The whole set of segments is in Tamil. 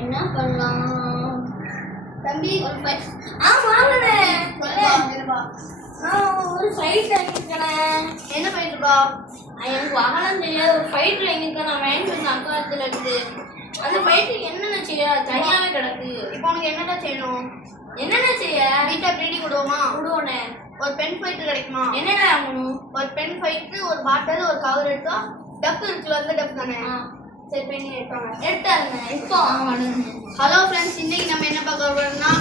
என்ன பண்ணலாம் தம்பி? ஒரு வாங்கினேன் ஒரு ஃபைட் வாங்கிக்கிறேன். என்ன பண்ணிட்டுப்பா? எனக்கு வாங்கலாம் தெரியாது. ஒரு ஃபைட் வாங்கிக்கிறேன். நான் வாங்கிட்டு அக்காத்துல இருந்து அந்த ஃபைட்டுக்கு என்னென்ன செய்ய தனியாகவே கிடக்கு. இப்போ உனக்கு என்னடா செய்யணும்? என்னென்ன செய்ய? வீட்டில் ப்ரீடிங் விடுவோமா? விடுவோனே. ஒரு பென் ஃபைட்டு கிடைக்குமா? என்னடா வாங்கணும்? ஒரு பென் ஃபைட்டு, ஒரு பாட்டில், ஒரு கவர் எடுத்தா டப்பு இருக்குல்ல, அந்த டப்பு தானே? சரி பெண்ணி எடுத்தாங்க. எடுத்தாருங்க. இப்போ ஹலோ ஃப்ரெண்ட்ஸ், இன்னைக்கு நம்ம என்ன பார்க்க போகிறோம்னா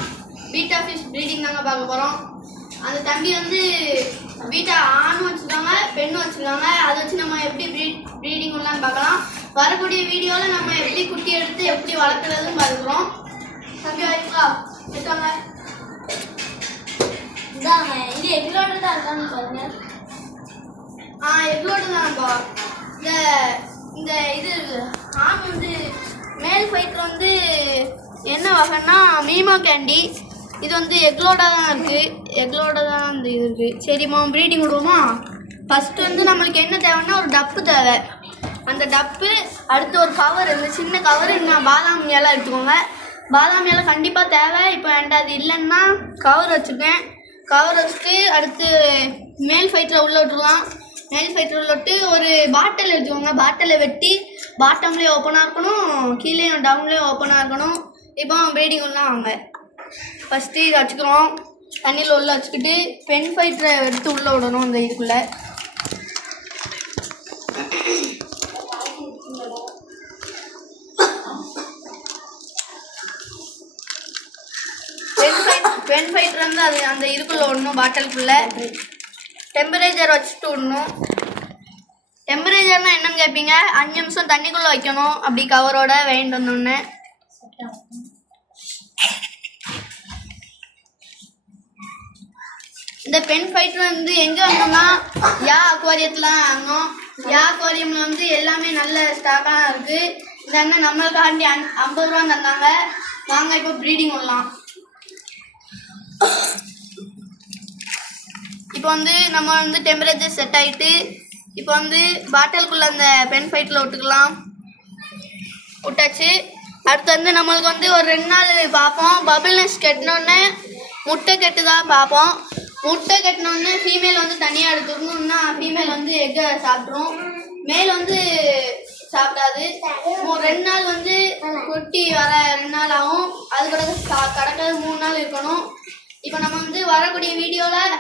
பீட்டா ஃபிஷ் ப்ரீடிங் தாங்க பார்க்க போகிறோம். அந்த தம்பி வந்து பீட்டா ஆணும் வச்சுருக்காங்க, பெண்ணும் வச்சுருக்காங்க. அதை வச்சு நம்ம எப்படி ப்ரீடிங் பண்ணலான்னு பார்க்கலாம். வரக்கூடிய வீடியோவில் நம்ம எப்படி குட்டி எடுத்து எப்படி வளர்க்குறதுன்னு பார்க்குறோம். தம்பி வரீங்களா? இருக்காங்க. இதாங்க இது எங்களோட தான் இருக்கான்னு பாருங்க. எங்களோட தான்ப்பா. இந்த இது ஆண் வந்து மேல் ஃபைட்டர் வந்து என்ன வகைன்னா மீமோ கேண்டி. இது வந்து எக்லோட தான் இருக்குது. எக்லோட தான் இந்த இது இருக்குது. சரிம்மா ப்ரீடிங் விடுவோமா? ஃபஸ்ட்டு வந்து நம்மளுக்கு என்ன தேவைன்னா ஒரு டப்பு தேவை. அந்த டப்பு, அடுத்து ஒரு கவர், இந்த சின்ன கவர். இன்னும் பாதாம் இலை எடுத்துக்கோங்க. பாதாம் இலை கண்டிப்பாக தேவை. இப்போ என்கிட்ட அது இல்லைன்னா கவர் வச்சுருக்கேன். கவர் வச்சுட்டு அடுத்து மேல் ஃபைட்டரை உள்ளே விட்டுருலாம். மேல் ஃபைட்டர் உள்ள விட்டு ஒரு பாட்டில் எடுத்துக்கோங்க. பாட்டிலை வெட்டி பாட்டம்லேயே ஓப்பனாக இருக்கணும், கீழேயும் டவுன்லேயும் ஓப்பனாக இருக்கணும். இப்போ ப்ரீடிங் உள்ளே வாங்க. ஃபஸ்ட்டு இதை வச்சுக்கிறோம். தண்ணியில் உள்ளே வச்சுக்கிட்டு பென் ஃபைட்டரை எடுத்து உள்ளே விடணும். இந்த இதுக்குள்ளே பென் ஃபைட்டர் வந்து அது அந்த இதுக்குள்ளே விடணும். பாட்டிலுக்குள்ளே டெம்பரேச்சர் வச்சுட்டு விடணும். டெம்பரேச்சர்னால் என்னன்னு கேட்பீங்க? 5 நிமிஷம் தண்ணிக்குள்ளே வைக்கணும். அப்படி கவரோட வேண்டு வந்தோடனே இந்த பென் ஃபைட்டர் வந்து எங்கே வந்தோம்னா யா அக்வாரியத்தில் வாங்கினோம். யா அக்வாரியமில் வந்து எல்லாமே நல்ல ஸ்டாக்காக இருக்குது. இந்த அண்ணன் நம்மளுக்காண்டி 50 ரூபா தந்தாங்க. வாங்க இப்போ ப்ரீடிங் விடலாம். இப்போ வந்து நம்ம வந்து டெம்பரேச்சர் செட் ஆகிட்டு இப்போ வந்து பாட்டிலுக்குள்ளே அந்த பென் ஃபைட்டில் விட்டுக்கலாம். விட்டாச்சு. அடுத்து வந்து நம்மளுக்கு வந்து ஒரு 2 நாள் பார்ப்போம். பபிள் நெஸ்ட் கட்டினோடனே முட்டை கட்டுதான் பார்ப்போம். முட்டை கட்டினோடனே ஃபீமேல் வந்து தனியாக எடுத்துடணும்னா ஃபீமேல் வந்து எக்கை சாப்பிட்ரும். மேல் வந்து சாப்பிடாது. 2 நாள் வந்து குட்டி வர 2 நாள் ஆகும். அது கிடக்கிறது 3 நாள் இருக்கணும். இப்போ நம்ம வந்து வரக்கூடிய வீடியோவில்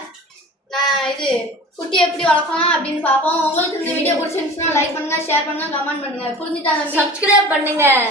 நான் இது குட்டி எப்படி வளர்க்கலாம் அப்படின்னு பார்ப்போம். உங்களுக்கு இந்த வீடியோ பிடிச்சிருந்துச்சுன்னா லைக் பண்ணுங்கள், ஷேர் பண்ணுங்கள், கமெண்ட் பண்ணுங்கள். புரிஞ்சுட்டா? சப்ஸ்கிரைப் பண்ணுங்கள்.